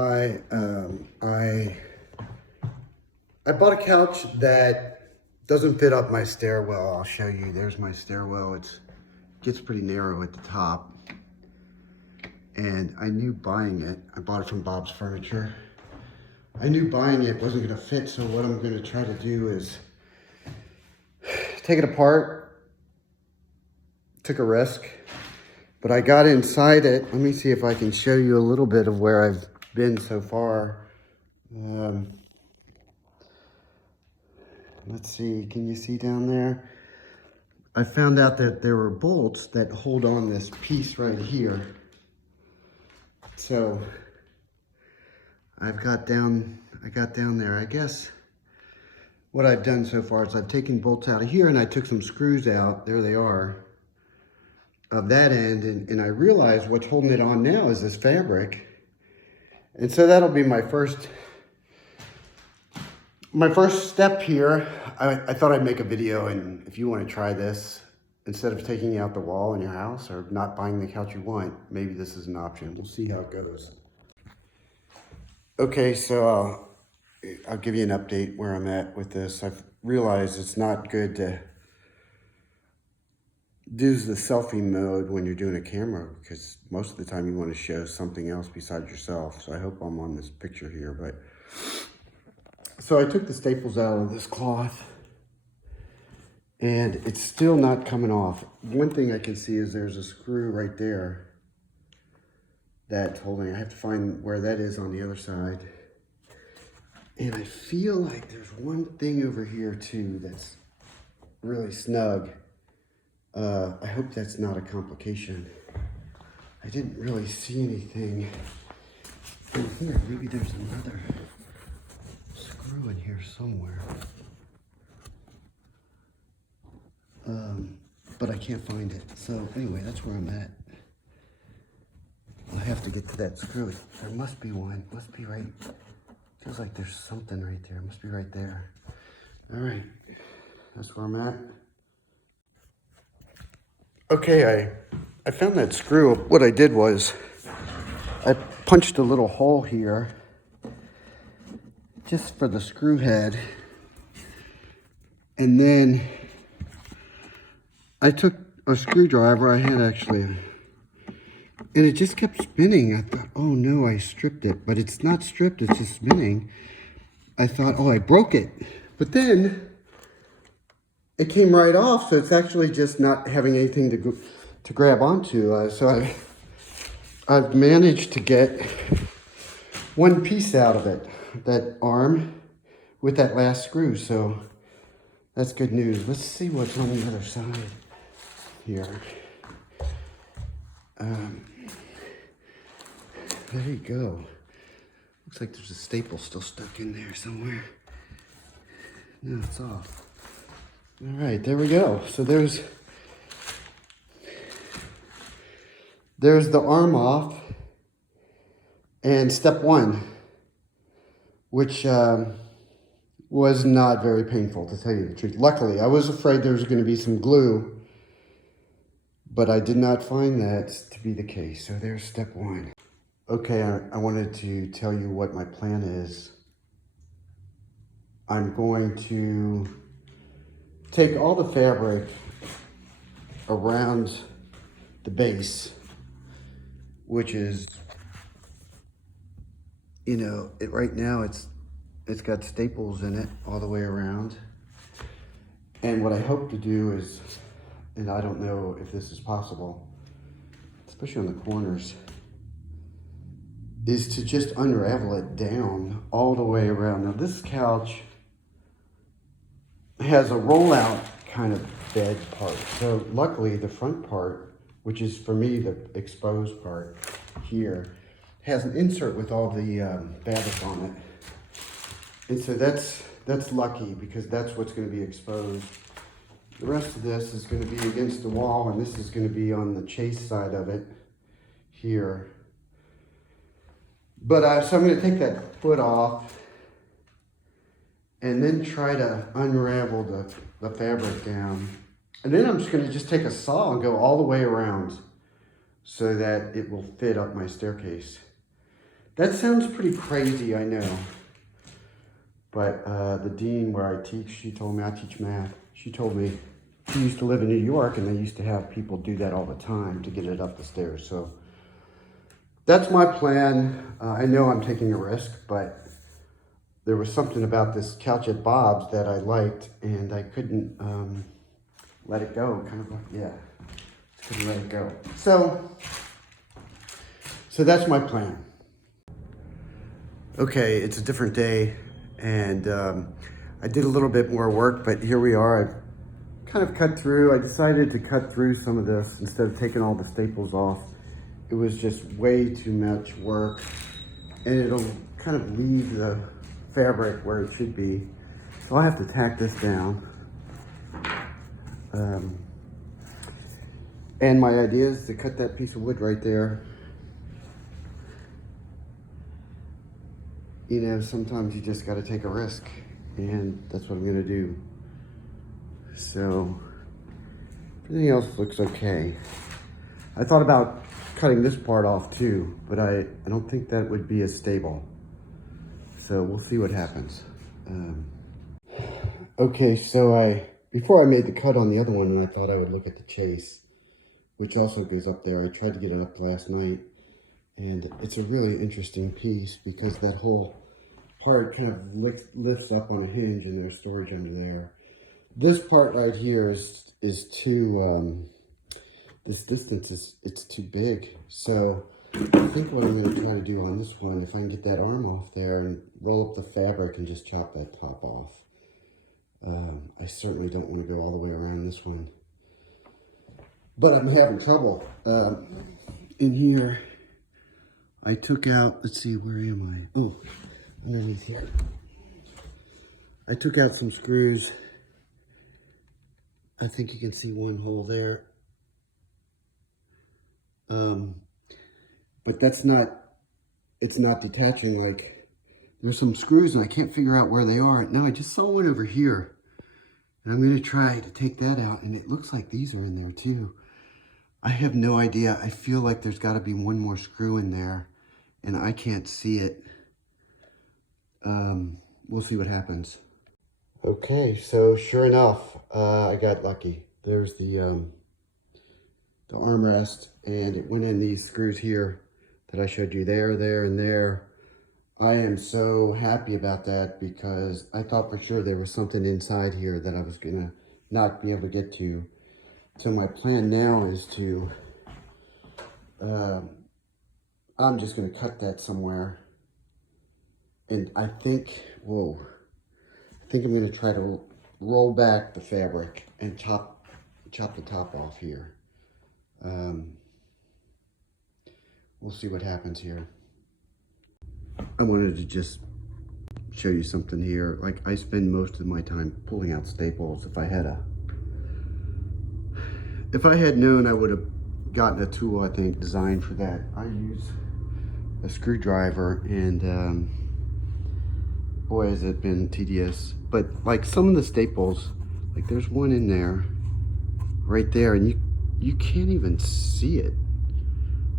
Hi, I bought a couch that doesn't fit up my stairwell. I'll show you. There's my stairwell. It gets pretty narrow at the top. And I knew buying it, I bought it from Bob's Furniture. I knew buying it wasn't gonna fit, so what I'm gonna try to do is take it apart. Took a risk, but I got inside it. Let me see if I can show you a little bit of where I've been so far. Let's see, can you see down there? I found out that there were bolts that hold on this piece right here. So I got down there. I guess what I've done so far is I've taken bolts out of here and I took some screws out. There they are. Of that end, and I realized what's holding it on now is this fabric. And so that'll be my first step here. I thought I'd make a video, and if you want to try this, instead of taking out the wall in your house or not buying the couch you want, maybe this is an option. We'll see how it goes. Okay, so I'll give you an update where I'm at with this. I've realized it's not good to do the selfie mode when you're doing a camera, because most of the time you want to show something else besides yourself. So I hope I'm on this picture here. But so I took the staples out of this cloth and it's still not coming off. One thing I can see is there's a screw right there that's holding. I have to find where that is on the other side. And I feel like there's one thing over here too that's really snug. I hope that's not a complication. I didn't really see anything in here. Maybe there's another screw in here somewhere. But I can't find it. So anyway, that's where I'm at. I'll have to get to that screw. There must be one. Must be right. Feels like there's something right there. Must be right there. All right. That's where I'm at. Okay, I found that screw. What I did was I punched a little hole here just for the screw head. And then I took a screwdriver I had actually, and it just kept spinning. I thought, oh no, I stripped it, but it's not stripped, it's just spinning. I thought, oh, I broke it. But then it came right off, so it's actually just not having anything to grab onto. So I've managed to get one piece out of it, that arm, with that last screw. So that's good news. Let's see what's on the other side here. There you go. Looks like there's a staple still stuck in there somewhere. No, it's off. All right, there we go. So there's the arm off and step one, which was not very painful, to tell you the truth. Luckily, I was afraid there was going to be some glue, but I did not find that to be the case. So there's step one. Okay, I wanted to tell you what my plan is. I'm going to take all the fabric around the base, which is, you know, right now it's got staples in it all the way around. And what I hope to do is, and I don't know if this is possible, especially on the corners, is to just unravel it down all the way around. Now this couch has a rollout kind of bed part. So luckily the front part, which is for me the exposed part here, has an insert with all the fabric on it. And so that's lucky, because that's what's going to be exposed. The rest of this is going to be against the wall, and this is going to be on the chase side of it here. But so I'm going to take that foot off and then try to unravel the fabric down. And then I'm just going to take a saw and go all the way around so that it will fit up my staircase. That sounds pretty crazy, I know. But the dean where I teach, she told me, I teach math. She told me she used to live in New York and they used to have people do that all the time to get it up the stairs. So that's my plan. I know I'm taking a risk, but there was something about this couch at Bob's that I liked and I couldn't let it go. Kind of like, yeah, couldn't let it go. So that's my plan. Okay, it's a different day and I did a little bit more work, but here we are. I've kind of cut through. I decided to cut through some of this instead of taking all the staples off. It was just way too much work and it'll kind of leave the fabric where it should be. So I have to tack this down. And my idea is to cut that piece of wood right there. You know, sometimes you just got to take a risk, and that's what I'm going to do. So everything else looks okay. I thought about cutting this part off too, but I don't think that would be as stable. So we'll see what happens. Okay, so before I made the cut on the other one, and I thought I would look at the chase, which also goes up there. I tried to get it up last night, and it's a really interesting piece because that whole part kind of lifts up on a hinge and there's storage under there. This part right here is too, this distance it's too big. So I think what I'm going to try to do on this one, if I can get that arm off there and roll up the fabric and just chop that top off. I certainly don't want to go all the way around this one. But I'm having trouble. In here, I took out, let's see, where am I? Oh, underneath here. I took out some screws. I think you can see one hole there. But it's not detaching. Like, there's some screws and I can't figure out where they are. Now I just saw one over here. And I'm gonna try to take that out, and it looks like these are in there too. I have no idea. I feel like there's gotta be one more screw in there and I can't see it. We'll see what happens. Okay, so sure enough, I got lucky. There's the armrest, and it went in these screws here that I showed you there, and there. I am so happy about that because I thought for sure there was something inside here that I was gonna not be able to get to. So my plan now is to, I'm just gonna cut that somewhere. And I think, whoa, I think I'm gonna try to roll back the fabric and chop the top off here. We'll see what happens here. I wanted to just show you something here. Like, I spend most of my time pulling out staples. If I had known, I would have gotten a tool, I think, designed for that. I use a screwdriver, and boy, has it been tedious. But like some of the staples, like there's one in there, right there, and you can't even see it.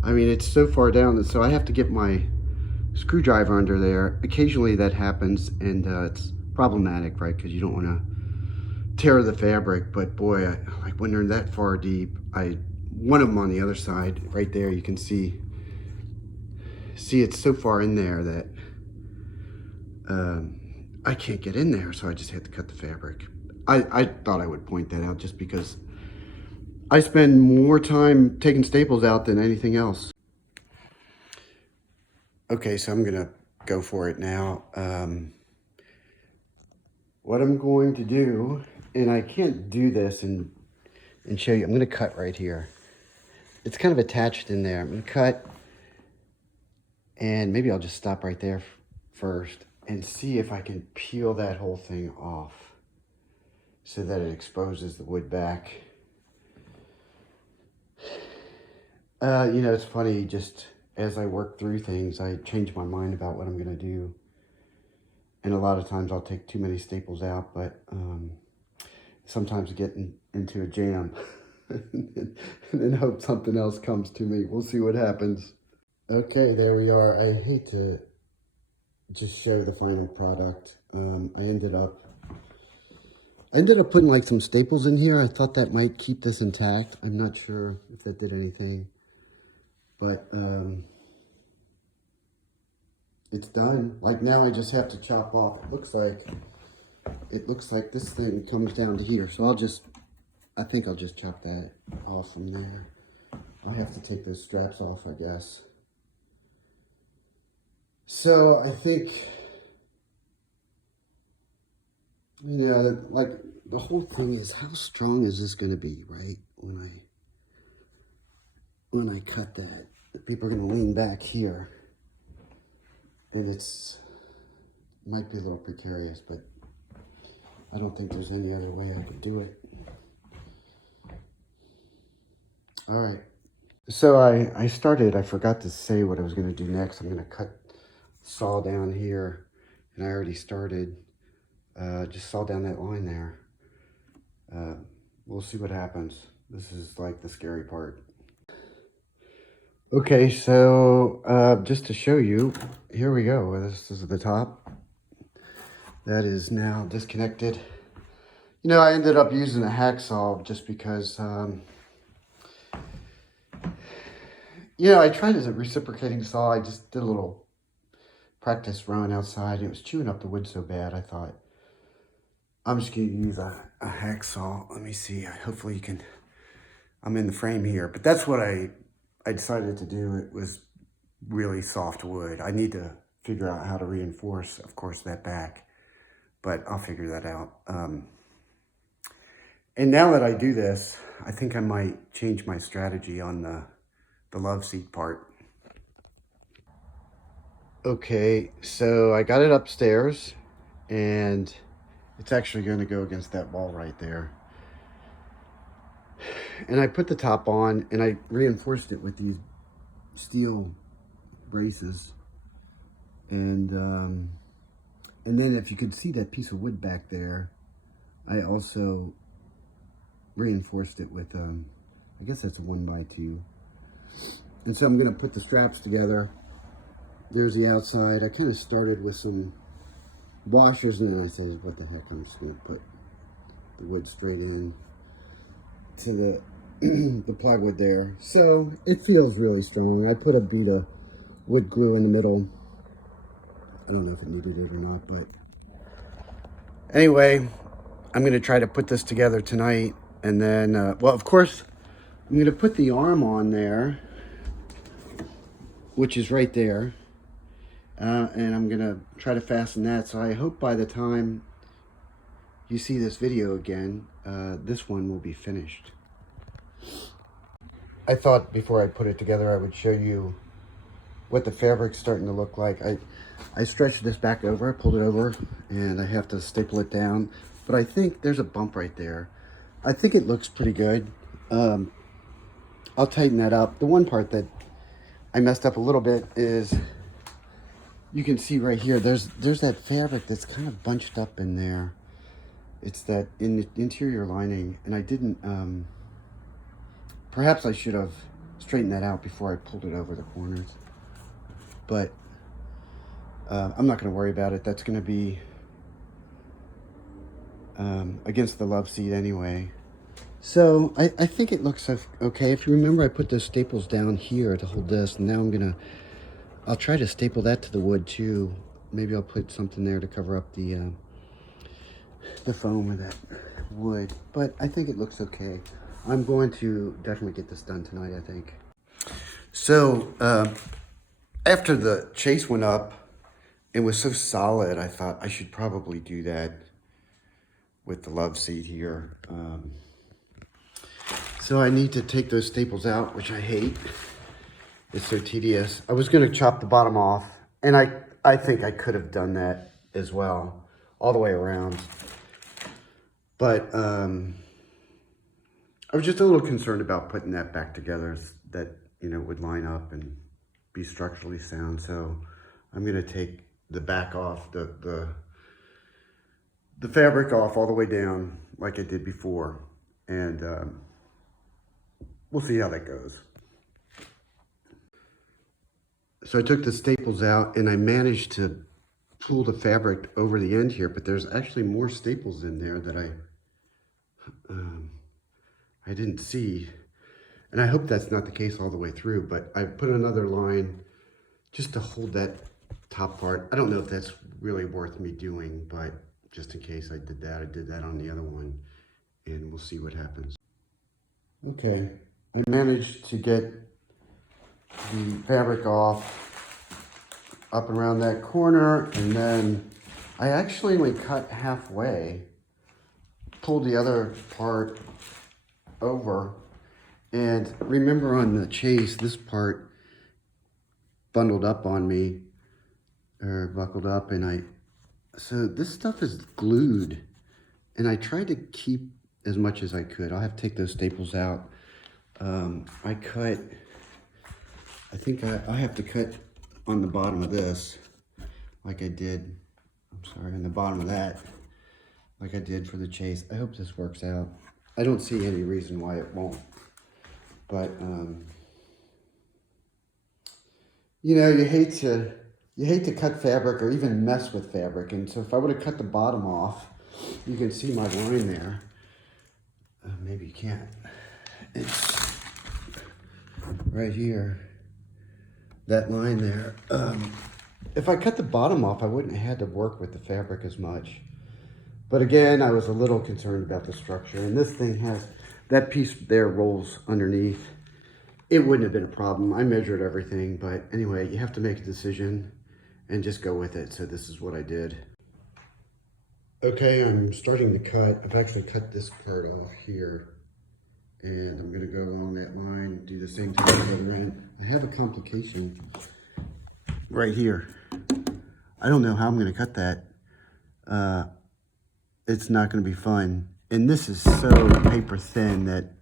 I mean, it's so far down, and so I have to get my screwdriver under there. Occasionally that happens, and it's problematic, right? Because you don't want to tear the fabric. But boy, like when they're that far deep, one of them on the other side, right there, you can see it's so far in there that I can't get in there, so I just had to cut the fabric. I thought I would point that out just because I spend more time taking staples out than anything else. Okay, so I'm gonna go for it now. What I'm going to do, and I can't do this and show you, I'm gonna cut right here. It's kind of attached in there. I'm gonna cut, and maybe I'll just stop right there first and see if I can peel that whole thing off so that it exposes the wood back. You know, it's funny, just as I work through things, I change my mind about what I'm gonna do. And a lot of times I'll take too many staples out, but sometimes I get into a jam and then hope something else comes to me. We'll see what happens. Okay, there we are. I hate to just show the final product. I ended up putting like some staples in here. I thought that might keep this intact. I'm not sure if that did anything, but it's done. Like now I just have to chop off. It looks like this thing comes down to here. So I think I'll just chop that off from there. I'll have to take those straps off, I guess. So I think, you know, like the whole thing is, how strong is this going to be, right? When I cut that, people are going to lean back here, and it might be a little precarious, but I don't think there's any other way I could do it. All right. So I forgot to say what I was going to do next. I'm going to cut saw down here, and I already started. Just saw down that line there. We'll see what happens. This is like the scary part. Okay, so just to show you, here we go. This is the top. That is now disconnected. You know, I ended up using a hacksaw just because, you know, I tried as a reciprocating saw. I just did a little practice run outside, and it was chewing up the wood so bad, I thought, I'm just going to use a hacksaw. Let me see. Hopefully you can, I'm in the frame here, but that's what I decided to do. It was really soft wood. I need to figure out how to reinforce, of course, that back, but I'll figure that out. And now that I do this, I think I might change my strategy on the love seat part. Okay, so I got it upstairs, and it's actually going to go against that wall right there. And I put the top on, and I reinforced it with these steel braces. And then if you could see that piece of wood back there, I also reinforced it with, I guess that's a 1x2. And so I'm going to put the straps together. There's the outside. I kind of started with some washers, and then I said, what the heck, I'm just going to put the wood straight in to the plywood there. So it feels really strong. I put a bead of wood glue in the middle. I don't know if it needed it or not, but anyway, I'm going to try to put this together tonight. And then, well, of course, I'm going to put the arm on there, which is right there. And I'm going to try to fasten that. So I hope by the time you see this video again, this one will be finished. I thought before I put it together, I would show you what the fabric's starting to look like. I stretched this back over, I pulled it over, and I have to staple it down. But I think there's a bump right there. I think it looks pretty good. I'll tighten that up. The one part that I messed up a little bit is, you can see right here, there's that fabric that's kind of bunched up in there. It's that in the interior lining, and I didn't, perhaps I should have straightened that out before I pulled it over the corners. But I'm not going to worry about it. That's going to be against the love seat anyway. So I think it looks okay. If you remember, I put those staples down here to hold this. And now I'll try to staple that to the wood too. Maybe I'll put something there to cover up the foam of that wood. But I think it looks okay. I'm going to definitely get this done tonight, I think. So after the chase went up, it was so solid, I thought I should probably do that with the love seat here. So I need to take those staples out, which I hate. It's so tedious. I was going to chop the bottom off, and I think I could have done that as well, all the way around. But I was just a little concerned about putting that back together that, you know, would line up and be structurally sound. So I'm going to take the back off, the fabric off all the way down like I did before. And we'll see how that goes. So I took the staples out and I managed to pull the fabric over the end here, but there's actually more staples in there that I didn't see. And I hope that's not the case all the way through, but I put another line just to hold that top part. I don't know if that's really worth me doing, but just in case I did that on the other one, and we'll see what happens. Okay, I managed to get the fabric off up around that corner, and then I actually only cut halfway, pulled the other part over, and remember on the chase, this part bundled up on me, or buckled up, and so this stuff is glued, and I tried to keep as much as I could. I'll have to take those staples out. I think I have to cut on the bottom of this, like I did, on the bottom of that, like I did for the chase. I hope this works out. I don't see any reason why it won't, but, you know, you hate to cut fabric or even mess with fabric. And so if I would have cut the bottom off, you can see my line there. Maybe you can't. It's right here, that line there. If I cut the bottom off, I wouldn't have had to work with the fabric as much. But again, I was a little concerned about the structure. And this thing has, that piece there rolls underneath. It wouldn't have been a problem. I measured everything, but anyway, you have to make a decision and just go with it. So this is what I did. Okay, I'm starting to cut. I've actually cut this part off here, and I'm gonna go along that line, do the same thing on the other end. I have a complication right here. I don't know how I'm gonna cut that. It's not gonna be fun. And this is so paper thin that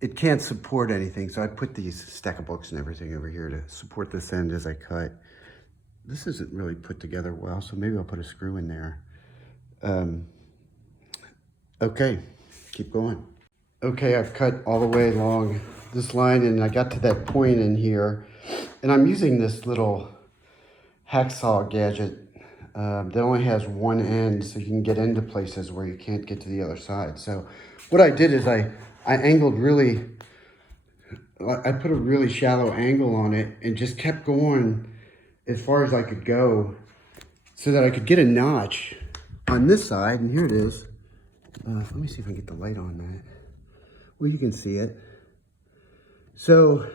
it can't support anything. So I put these stack of books and everything over here to support this end as I cut. This isn't really put together well, so maybe I'll put a screw in there. Okay, keep going. Okay, I've cut all the way along this line and I got to that point in here, and I'm using this little hacksaw gadget that only has one end, so you can get into places where you can't get to the other side. So what I did is I angled really, I put a really shallow angle on it and just kept going as far as I could go so that I could get a notch on this side. And here it is. Let me see if I can get the light on that. Well, you can see it. So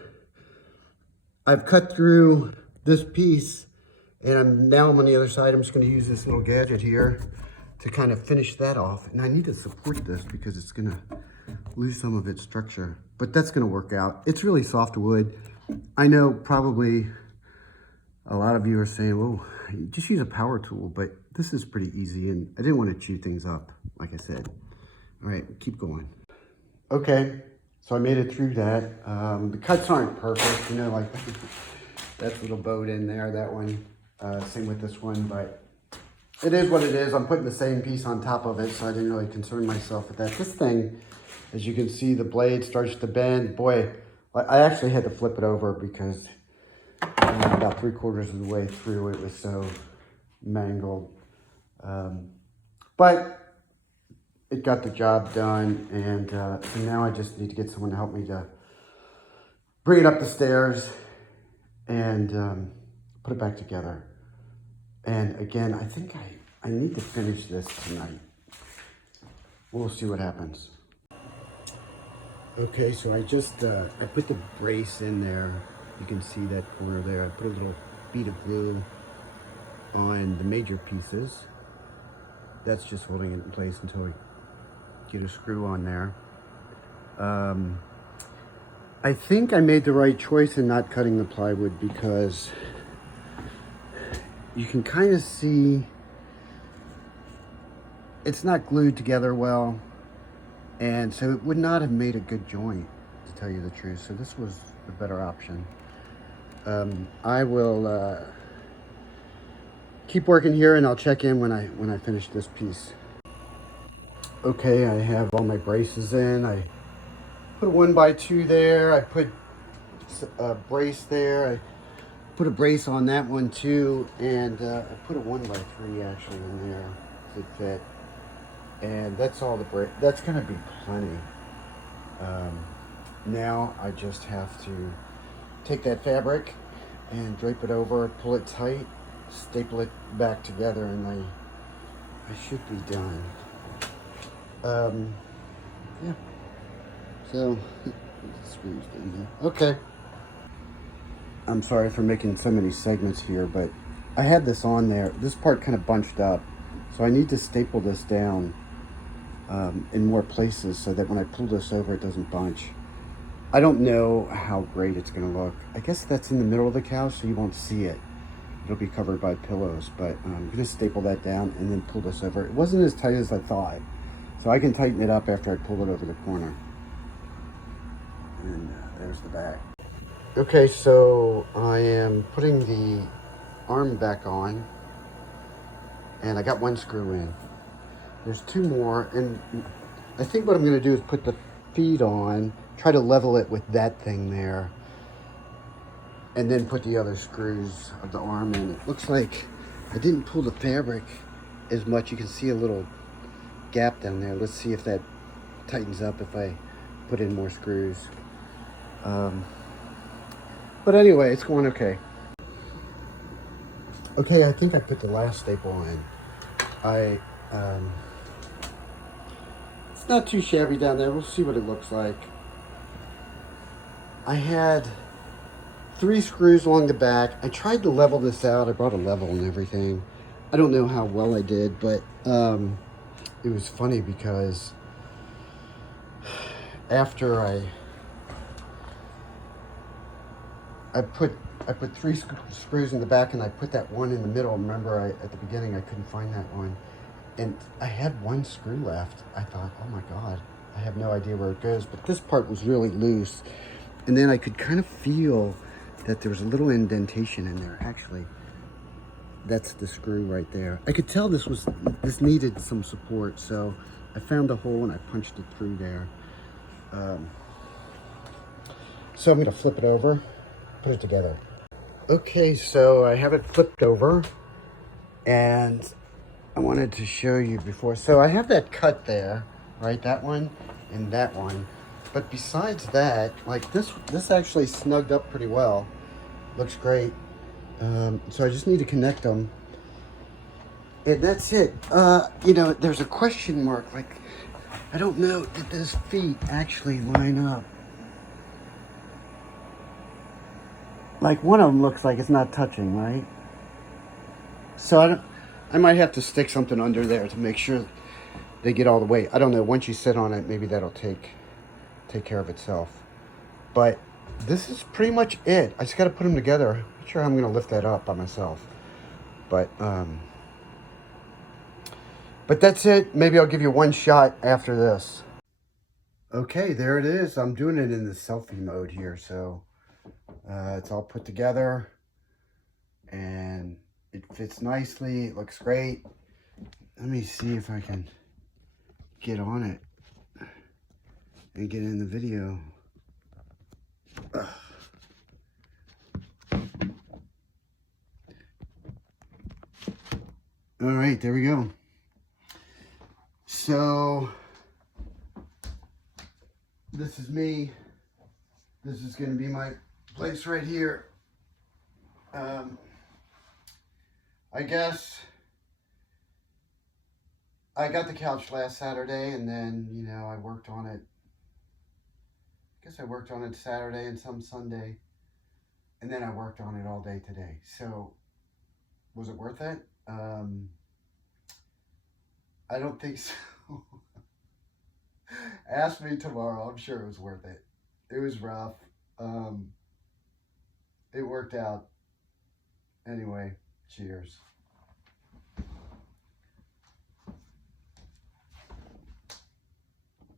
I've cut through this piece, and now I'm on the other side. I'm just going to use this little gadget here to kind of finish that off. And I need to support this because it's going to lose some of its structure, but that's going to work out. It's really soft wood. I know probably a lot of you are saying, well, just use a power tool, but this is pretty easy, and I didn't want to chew things up, like I said. All right, keep going. Okay, so I made it through that. The cuts aren't perfect, you know, like that little boat in there, that one, same with this one, but it is what it is. I'm putting the same piece on top of it, so I didn't really concern myself with that. This thing, as you can see, the blade starts to bend. Boy, I actually had to flip it over because about 3/4 of the way through, it was so mangled. But it got the job done, and now I just need to get someone to help me to bring it up the stairs and put it back together. And again, I think I need to finish this tonight. We'll see what happens. Okay, so I just, I put the brace in there. You can see that corner there. I put a little bead of glue on the major pieces. That's just holding it in place until we get a screw on there. I think I made the right choice in not cutting the plywood because you can kind of see it's not glued together well, and so it would not have made a good joint, to tell you the truth. So this was the better option. I will keep working here, and I'll check in when I finish this piece. Okay, I have all my braces in. I put a 1x2 there. I put a brace there. I Put a brace on that one too, and I put a 1x3 actually in there to fit. And that's all the brace. That's gonna be plenty. Um, Now I just have to take that fabric and drape it over, pull it tight, staple it back together, and I should be done. Yeah. So, screws in there. Okay. I'm sorry for making so many segments here, but I had this on there. This part kind of bunched up, so I need to staple this down in more places so that when I pull this over, it doesn't bunch. I don't know how great it's going to look. I guess that's in the middle of the couch, so you won't see it. It'll be covered by pillows, but I'm going to staple that down and then pull this over. It wasn't as tight as I thought, so I can tighten it up after I pull it over the corner. And there's the back. Okay, so I am putting the arm back on, and I got one screw in. There's two more, and I think what I'm going to do is put the feet on, try to level it with that thing there, and then put the other screws of the arm in. It looks like I didn't pull the fabric as much. You can see a little gap down there. Let's see if that tightens up if I put in more screws. But anyway, it's going okay. Okay, I think I put the last staple in. It's not too shabby down there. We'll see what it looks like. I had 3 screws along the back. I tried to level this out. I brought a level and everything. I don't know how well I did, but it was funny because after I put 3 screws in the back, and I put that one in the middle. Remember, at the beginning I couldn't find that one, and I had 1 screw left. I thought, oh my God, I have no idea where it goes. But this part was really loose, and then I could kind of feel that there was a little indentation in there. Actually, that's the screw right there. I could tell this needed some support, so I found a hole and I punched it through there. So I'm going to flip it over, put it together. Okay, so I have it flipped over, and I wanted to show you before. So I have that cut there, right? That one and that one. But besides that, like this actually snugged up pretty well. Looks great. So I just need to connect them. And that's it. You know, there's a question mark. Like, I don't know, did those feet actually line up? Like, one of them looks like it's not touching, right? So I might have to stick something under there to make sure they get all the way. I don't know. Once you sit on it, maybe that'll take care of itself. But this is pretty much it. I just got to put them together. I'm not sure how I'm going to lift that up by myself. But that's it. Maybe I'll give you one shot after this. Okay, there it is. I'm doing it in the selfie mode here. So it's all put together, and it fits nicely. It looks great. Let me see if I can get on it and get in the video. Ugh. All right, there we go. So this is me. This is going to be my place right here. I guess I got the couch last Saturday, and then, you know, I worked on it. I guess I worked on it Saturday and some Sunday, and then I worked on it all day today. So was it worth it? I don't think so. Ask me tomorrow. I'm sure it was worth it. It was rough. It worked out. Anyway, cheers.